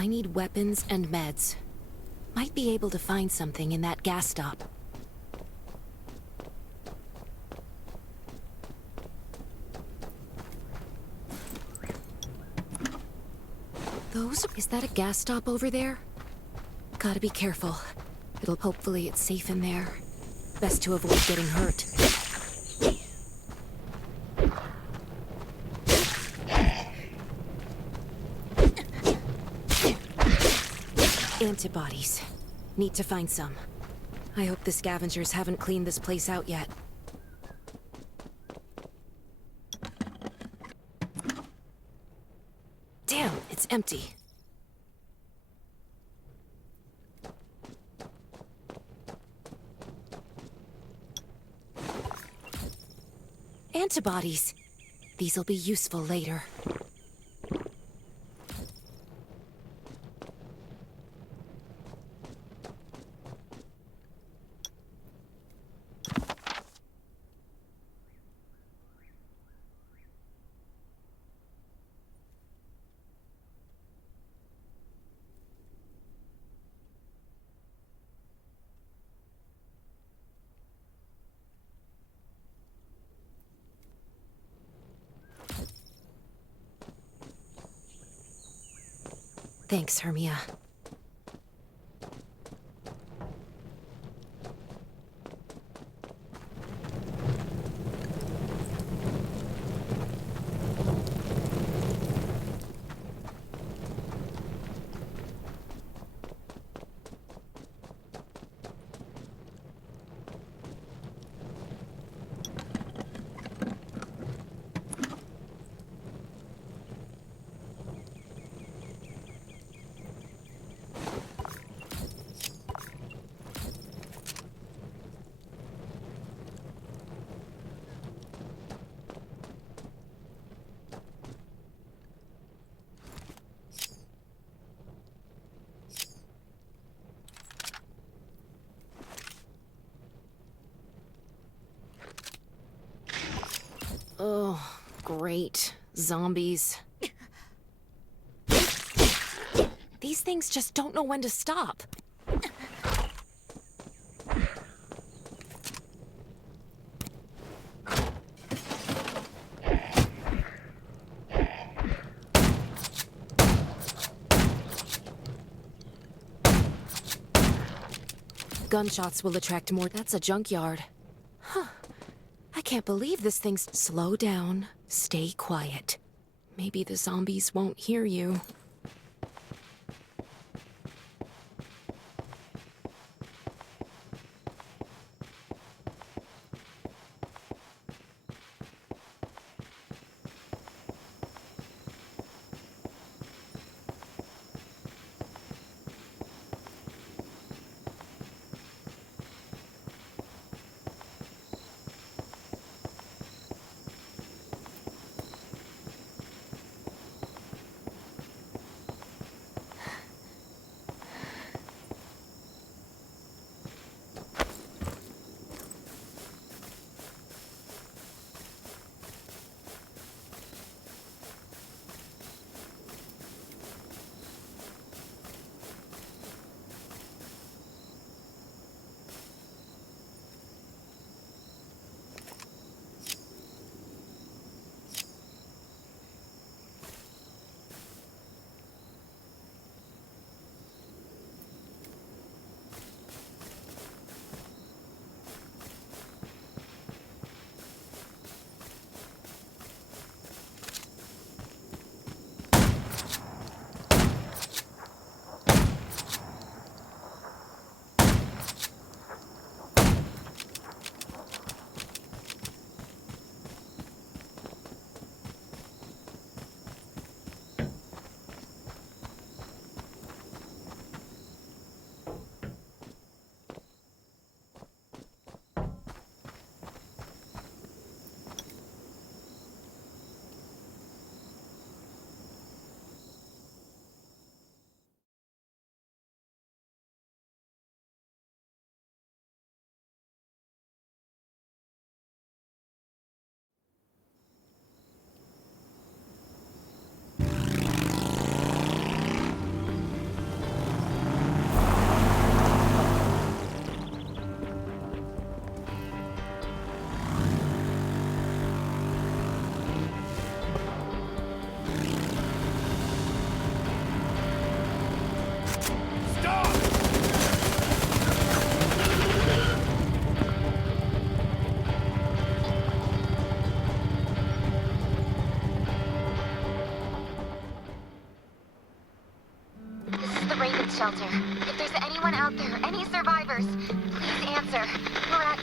I need weapons and meds. Might be able to find something in that gas stop. Is that a gas stop over there? Gotta be careful. Hopefully it's safe in there. Best to avoid getting hurt. Antibodies. Need to find some. I hope the scavengers haven't cleaned this place out yet. Damn, it's empty. Antibodies. These'll be useful later. Thanks, Hermia. Oh, great. Zombies. These things just don't know when to stop. Gunshots will attract more. That's a junkyard. Huh. I can't believe this thing's... Slow down. Stay quiet. Maybe the zombies won't hear you. shelter. If there's anyone out there, any survivors, please answer. We're at...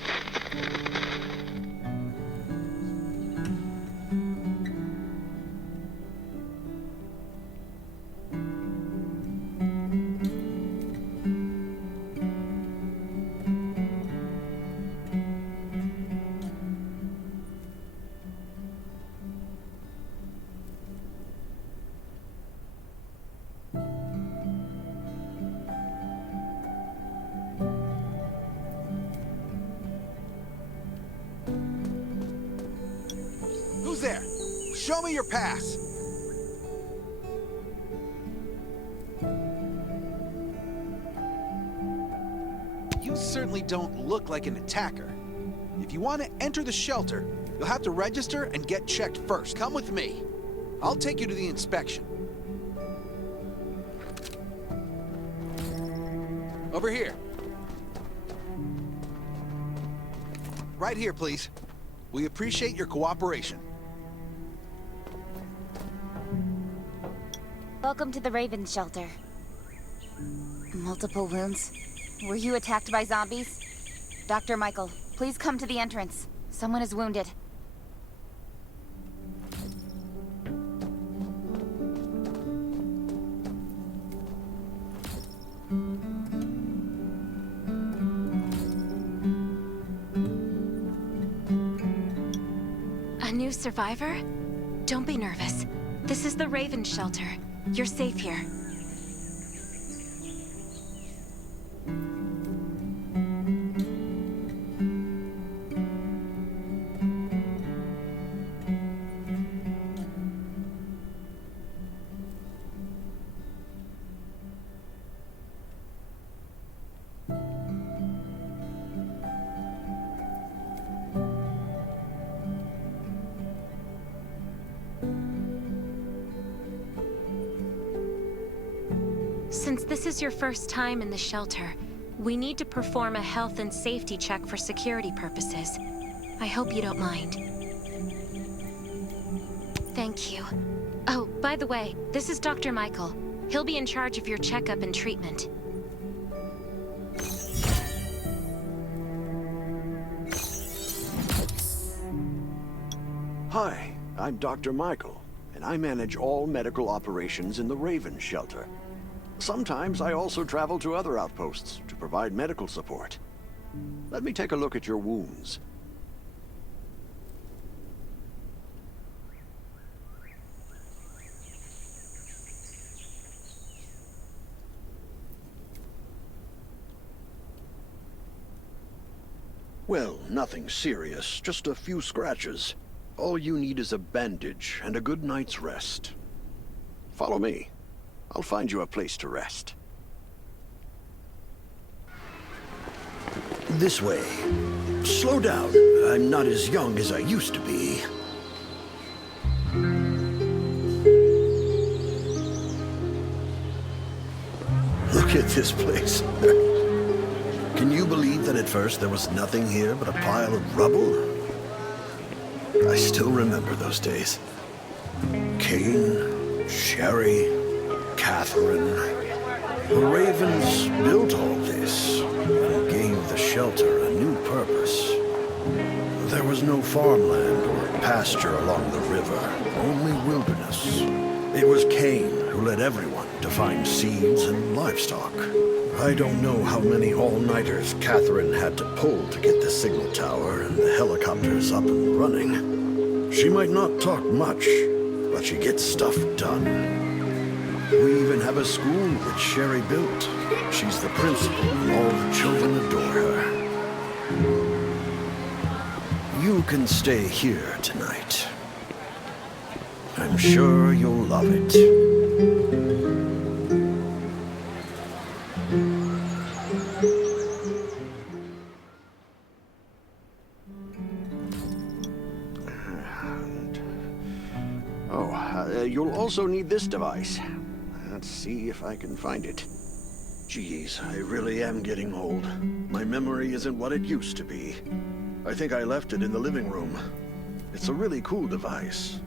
Who's there? Show me your pass. You certainly don't look like an attacker. If you want to enter the shelter, you'll have to register and get checked first. Come with me. I'll take you to the inspection. Over here. Right here, please. We appreciate your cooperation. Welcome to the Raven shelter. Multiple wounds. Were you attacked by zombies? Dr. Michael, please come to the entrance. Someone is wounded. A new survivor? Don't be nervous. This is the Raven shelter. You're safe here. Since this is your first time in the shelter, we need to perform a health and safety check for security purposes. I hope you don't mind. Thank you. Oh, by the way, this is Dr. Michael. He'll be in charge of your checkup and treatment. Hi, I'm Dr. Michael, and I manage all medical operations in the Raven shelter. Sometimes I also travel to other outposts to provide medical support. Let me take a look at your wounds. Well, nothing serious, just a few scratches. All you need is a bandage and a good night's rest. Follow me. I'll find you a place to rest. This way. Slow down. I'm not as young as I used to be. Look at this place. Can you believe that at first there was nothing here but a pile of rubble? I still remember those days. Kane, Sherry, Catherine. The Ravens built all this and gave the shelter a new purpose. There was no farmland or pasture along the river, only wilderness. It was Kane who led everyone to find seeds and livestock. I don't know how many all-nighters Catherine had to pull to get the signal tower and the helicopters up and running. She might not talk much, but she gets stuff done. We even have a school which Sherry built. She's the principal, and all the children adore her. You can stay here tonight. I'm sure you'll love it. You'll also need this device. Let's see if I can find it. Geez, I really am getting old. My memory isn't what it used to be. I think I left it in the living room. It's a really cool device.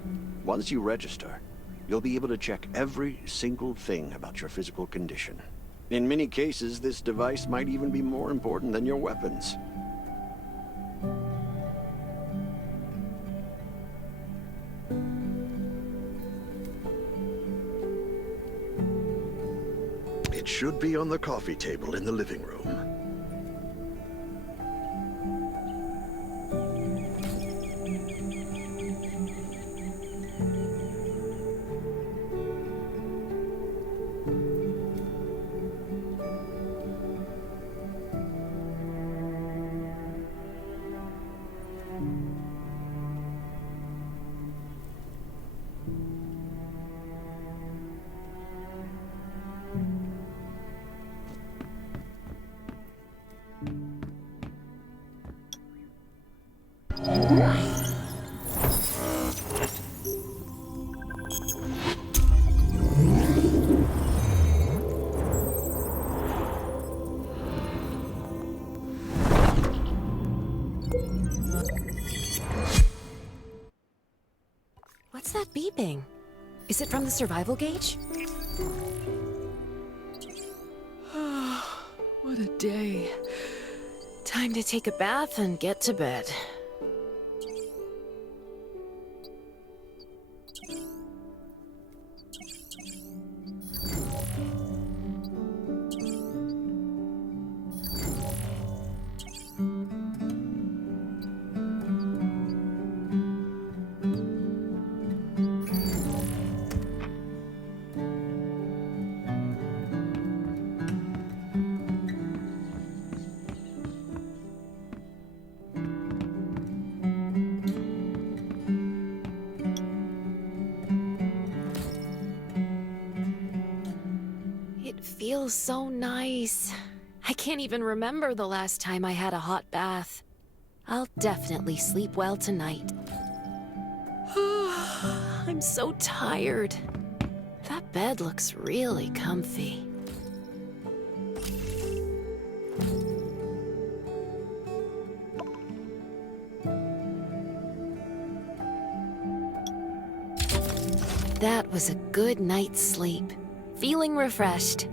Once you register, you'll be able to check every single thing about your physical condition. In many cases, this device might even be more important than your weapons. It should be on the coffee table in the living room. What's that beeping? Is it from the survival gauge? What a day. Time to take a bath and get to bed. It feels so nice. I can't even remember the last time I had a hot bath. I'll definitely sleep well tonight. I'm so tired. That bed looks really comfy. That was a good night's sleep. Feeling refreshed.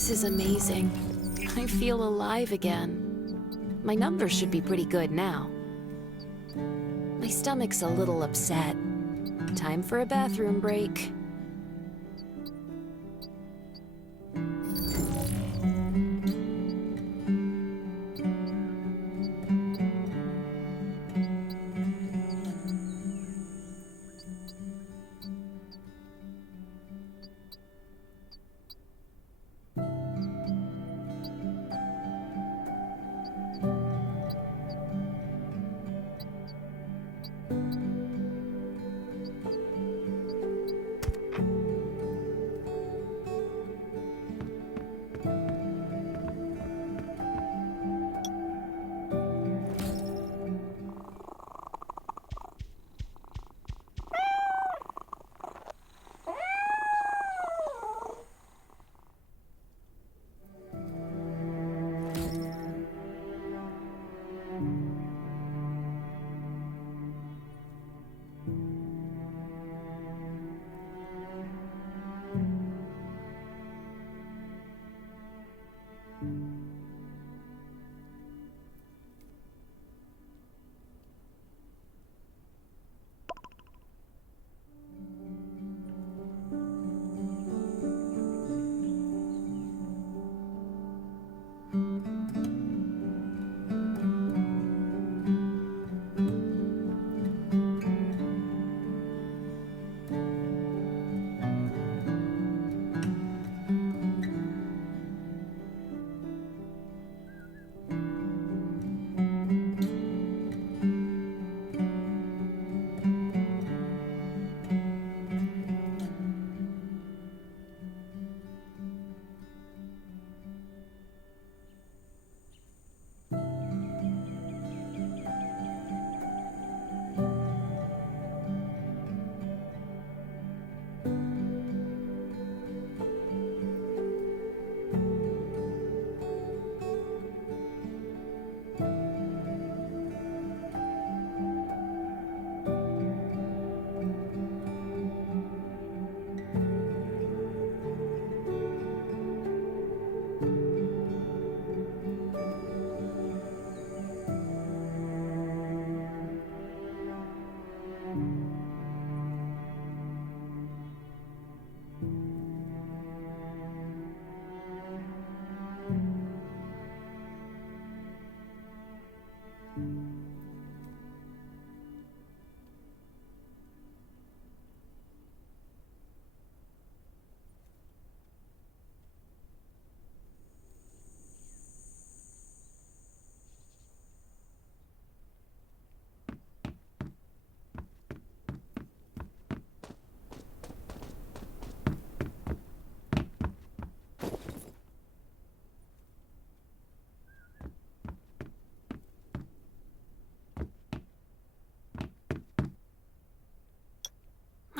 This is amazing. I feel alive again. My numbers should be pretty good now. My stomach's a little upset. Time for a bathroom break.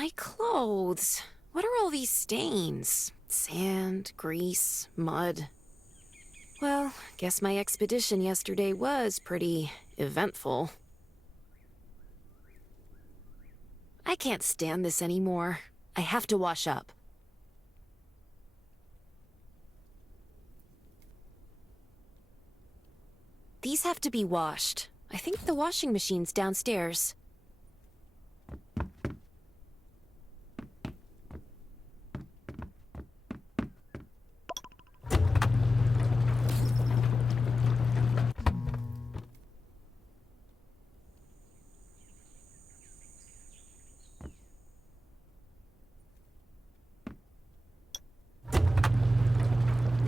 My clothes. What are all these stains? Sand, grease, mud. Well, guess my expedition yesterday was pretty eventful. I can't stand this anymore. I have to wash up. These have to be washed. I think the washing machine's downstairs.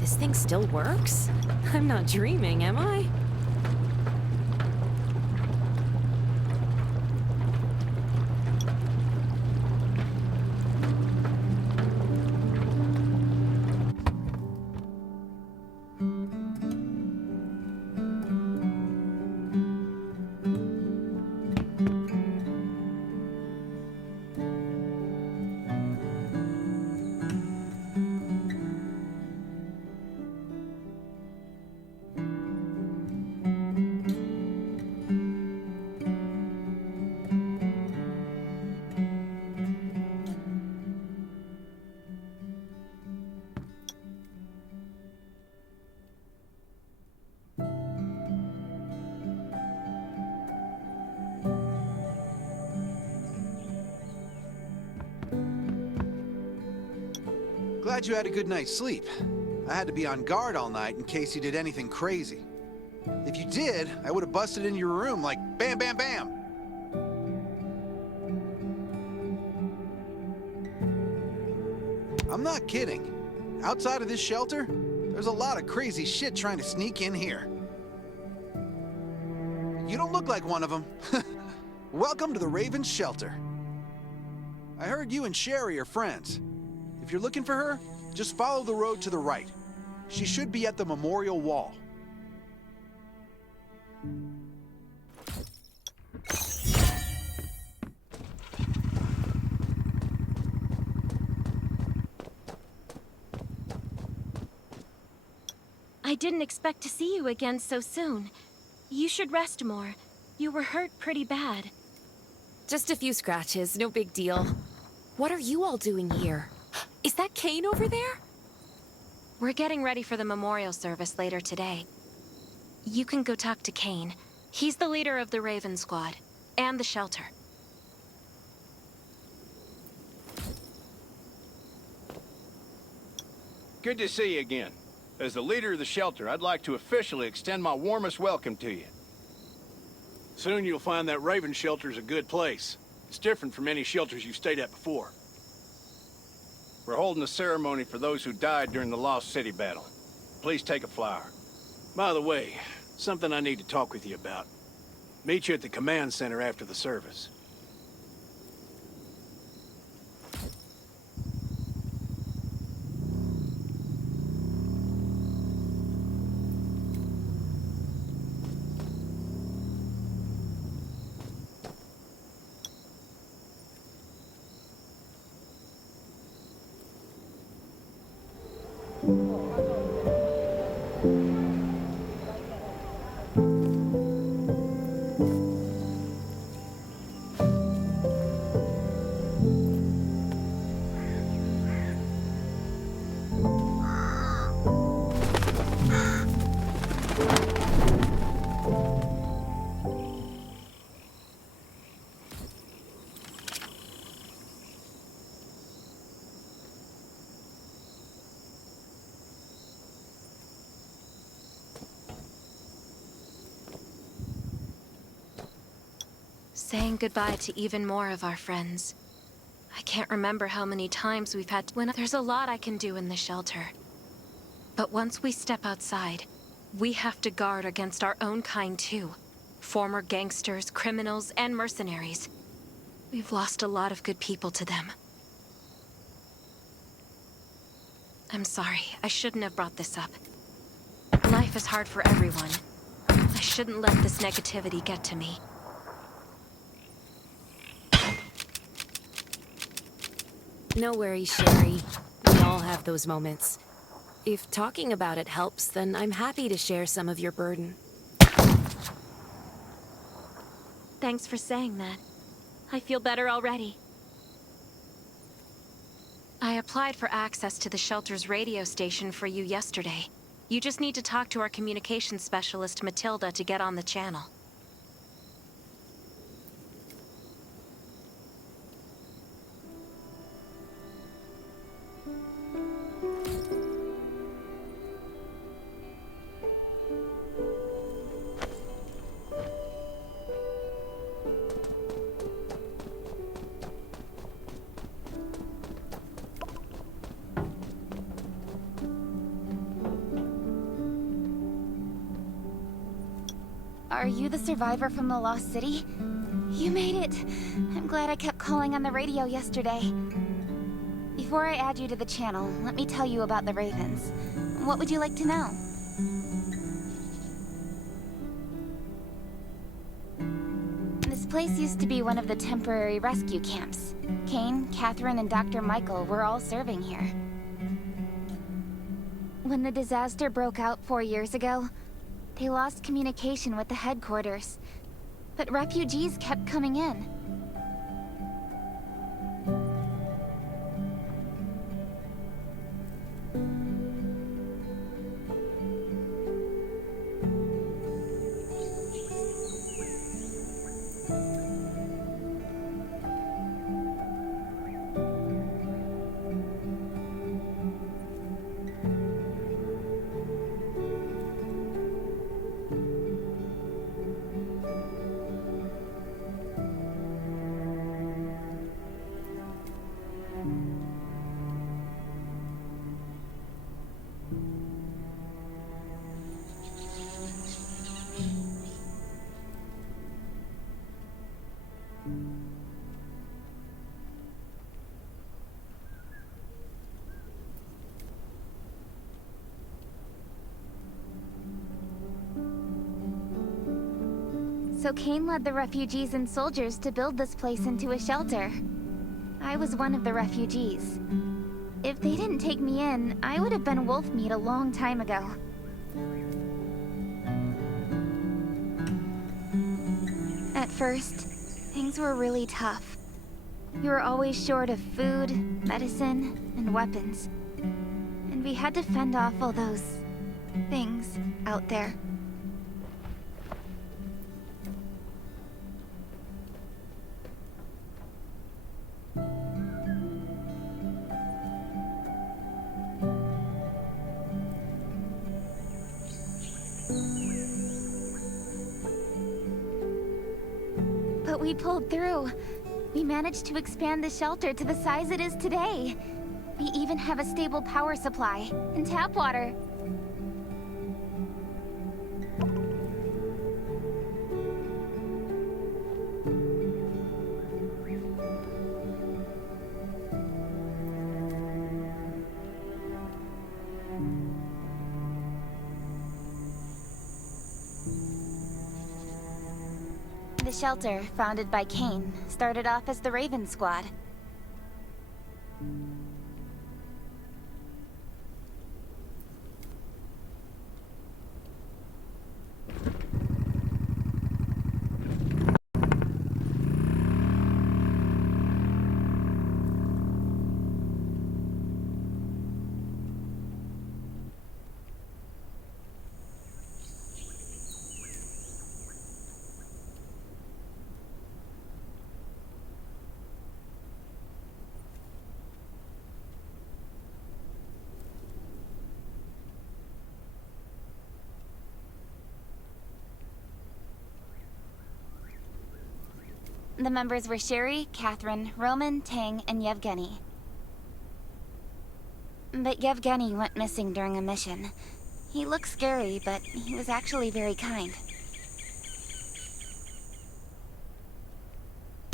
This thing still works? I'm not dreaming, am I? Glad you had a good night's sleep. I had to be on guard all night in case you did anything crazy. If you did, I would have busted in your room like bam, bam, bam. I'm not kidding. Outside of this shelter, there's a lot of crazy shit trying to sneak in here. You don't look like one of them. Welcome to the Raven's shelter. I heard you and Sherry are friends. If you're looking for her, just follow the road to the right. She should be at the memorial wall. I didn't expect to see you again so soon. You should rest more. You were hurt pretty bad. Just a few scratches, no big deal. What are you all doing here? Is that Kane over there? We're getting ready for the memorial service later today. You can go talk to Kane. He's the leader of the Raven Squad, and the shelter. Good to see you again. As the leader of the shelter, I'd like to officially extend my warmest welcome to you. Soon you'll find that Raven shelter's a good place. It's different from any shelters you've stayed at before. We're holding a ceremony for those who died during the Lost City battle. Please take a flower. By the way, something I need to talk with you about. Meet you at the command center after the service. Saying goodbye to even more of our friends. I can't remember how many times we've had to... There's a lot I can do in the shelter. But once we step outside, we have to guard against our own kind too. Former gangsters, criminals, and mercenaries. We've lost a lot of good people to them. I'm sorry, I shouldn't have brought this up. Life is hard for everyone. I shouldn't let this negativity get to me. No worries, Sherry. We all have those moments. If talking about it helps, then I'm happy to share some of your burden. Thanks for saying that. I feel better already. I applied for access to the shelter's radio station for you yesterday. You just need to talk to our communications specialist, Matilda, to get on the channel. Are you the survivor from the Lost City? You made it. I'm glad I kept calling on the radio yesterday. Before I add you to the channel, let me tell you about the Ravens. What would you like to know? This place used to be one of the temporary rescue camps. Kane, Catherine, and Dr. Michael were all serving here. When the disaster broke out 4 years ago, they lost communication with the headquarters, but refugees kept coming in. So Kane led the refugees and soldiers to build this place into a shelter. I was one of the refugees. If they didn't take me in, I would have been wolf meat a long time ago. At first, things were really tough. We were always short of food, medicine, and weapons. And we had to fend off all those things out there. But we pulled through. We managed to expand the shelter to the size it is today. We even have a stable power supply and tap water. The shelter, founded by Kane, started off as the Raven Squad. The members were Sherry, Catherine, Roman, Tang, and Yevgeny. But Yevgeny went missing during a mission. He looked scary, but he was actually very kind.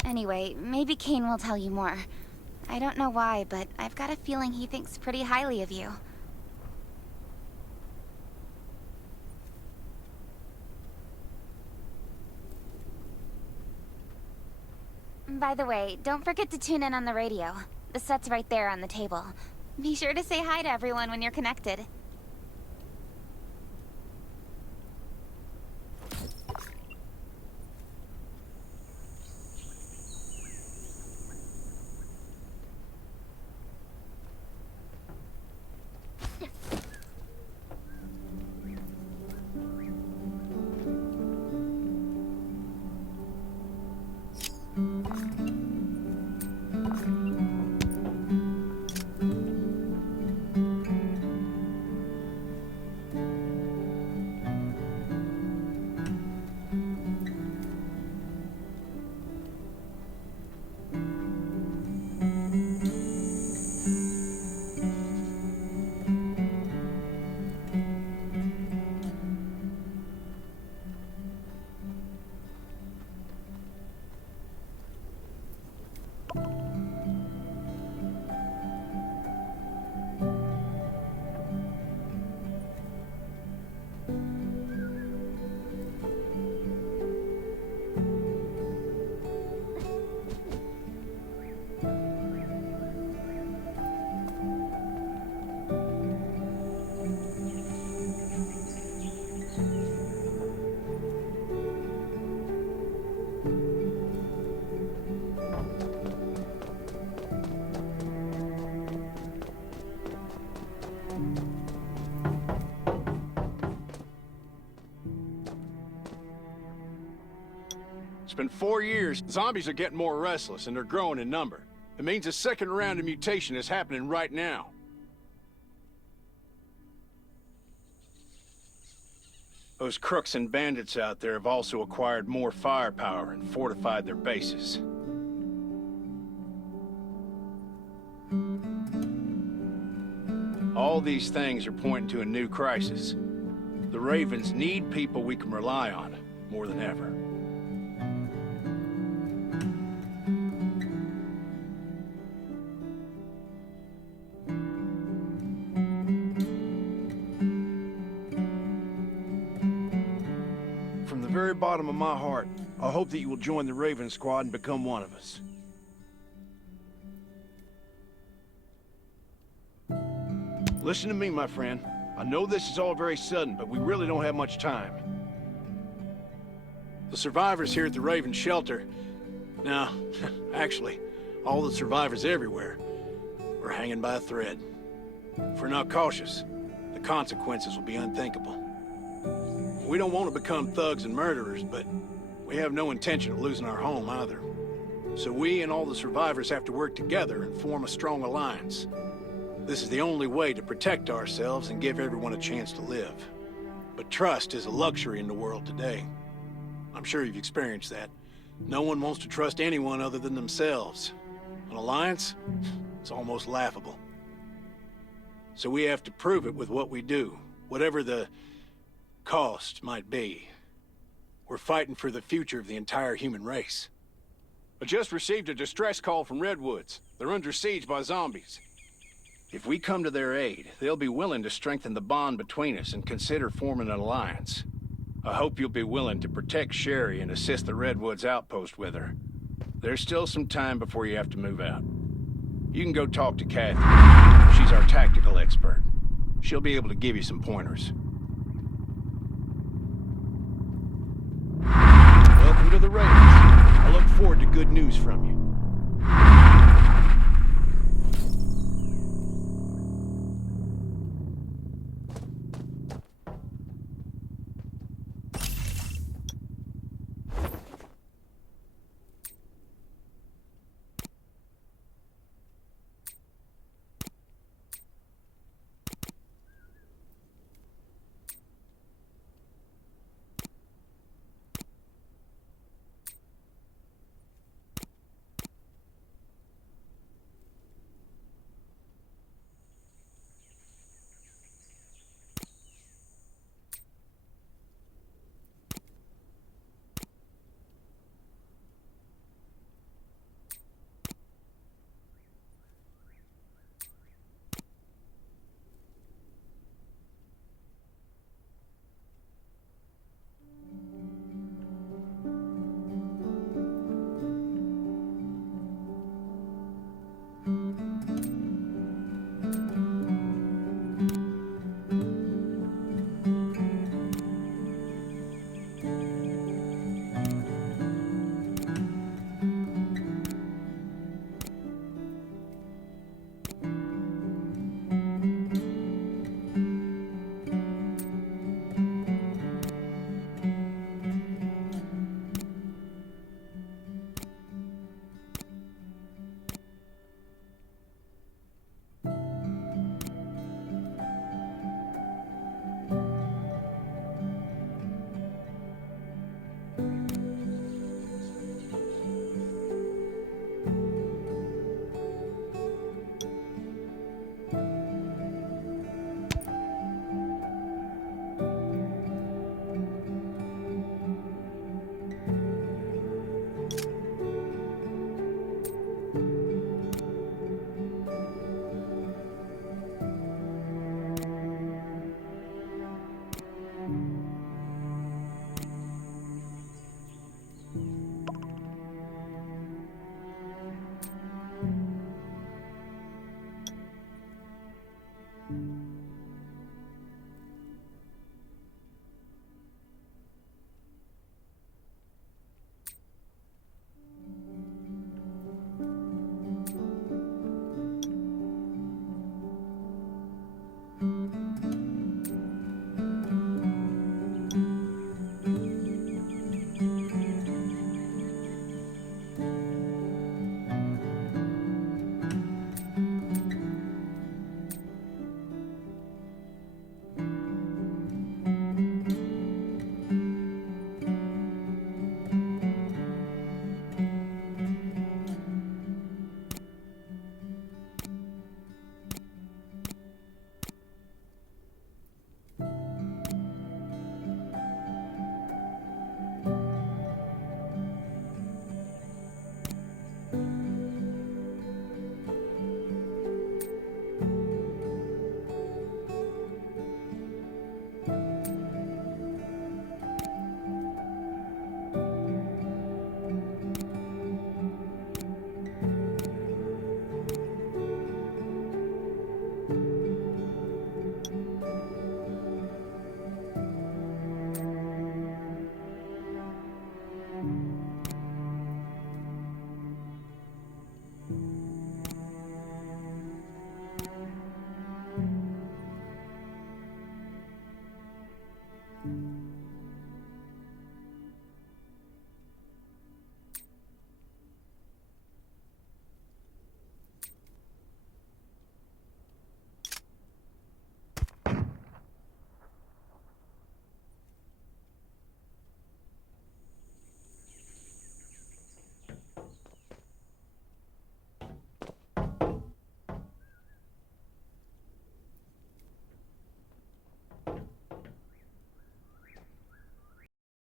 Anyway, maybe Kane will tell you more. I don't know why, but I've got a feeling he thinks pretty highly of you. By the way, don't forget to tune in on the radio. The set's right there on the table. Be sure to say hi to everyone when you're connected. It's been 4 years. Zombies are getting more restless, and they're growing in number. It means a second round of mutation is happening right now. Those crooks and bandits out there have also acquired more firepower and fortified their bases. All these things are pointing to a new crisis. The Ravens need people we can rely on, more than ever. very bottom of my heart, I hope that you will join the Raven Squad and become one of us. Listen to me, my friend. I know this is all very sudden, but we really don't have much time. The survivors here at the Raven Shelter... No, actually, all the survivors everywhere, we're hanging by a thread. If we're not cautious, the consequences will be unthinkable. We don't want to become thugs and murderers, but we have no intention of losing our home either. So we and all the survivors have to work together and form a strong alliance. This is the only way to protect ourselves and give everyone a chance to live. But trust is a luxury in the world today. I'm sure you've experienced that. No one wants to trust anyone other than themselves. An alliance? It's almost laughable. So we have to prove it with what we do, whatever the cost might be. We're fighting for the future of the entire human race. I just received a distress call from Redwoods. They're under siege by zombies. If we come to their aid, they'll be willing to strengthen the bond between us and consider forming an alliance. I hope you'll be willing to protect Sherry and assist the Redwoods outpost with her. There's still some time before you have to move out. You can go talk to Kathy. She's our tactical expert. She'll be able to give you some pointers. Welcome to the Ravens. I look forward to good news from you.